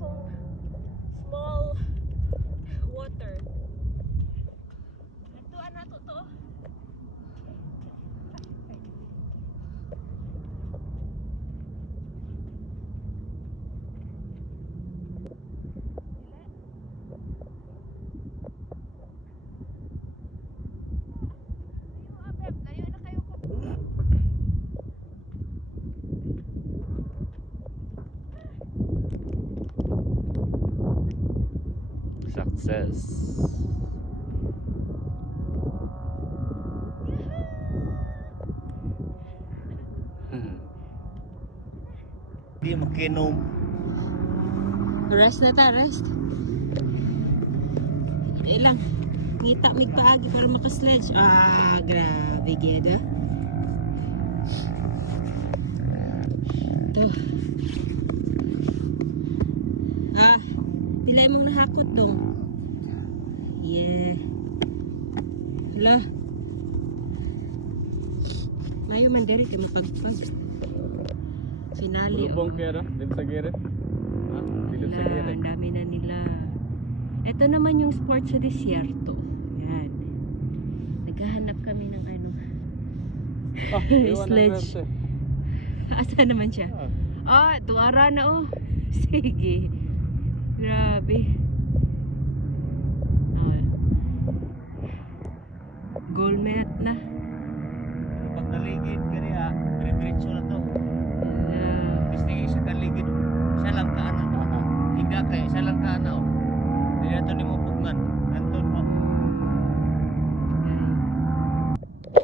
akong small water. Nagtuan na to. Success. Di makinom. Rest na ta, rest. Hindi lang. Ngita mig paagi para makasledge. Ah, grabe gyud. To. Dilay mong nahakot dong. Yeah. Hala. Mayo man diri kay mapagpag. Finale. Lubong kaya na? Dito sa gire? Ha? Dito sa gire? Ang dami na nila. Ito naman yung sport sa disyerto. Yan. Naghahanap kami ng ano. Sledge. Asa naman siya? Tuara na oh. Sige. Grabe. Gold medal na. Pag naligid ka niya, diretso na to. Gusto sa kaligid. Siya lang ka na. Higa kay siya lang ka na. Hindi na ito ni mo pugngan. Nandun mo.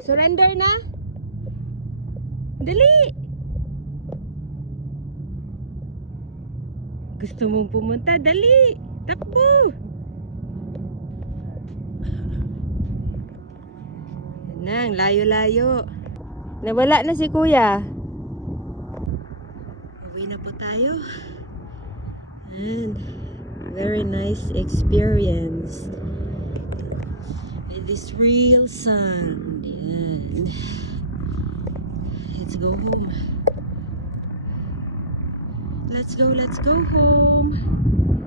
Surrender na? Dali! Gusto mong pumunta? Dali! Takbo! Yan na, ang layo-layo. Nawala na si kuya. Uwi na po tayo. And very nice experience. In this real sun. Yan. Let's go home. Let's go home.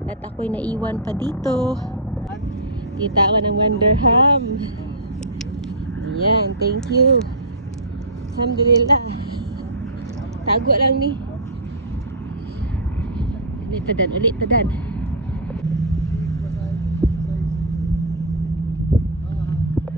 At ako'y naiwan pa dito. Kita ko ng Wonderham. Ayan, thank you. Alhamdulillah. Tago lang ni. Ulit tadan.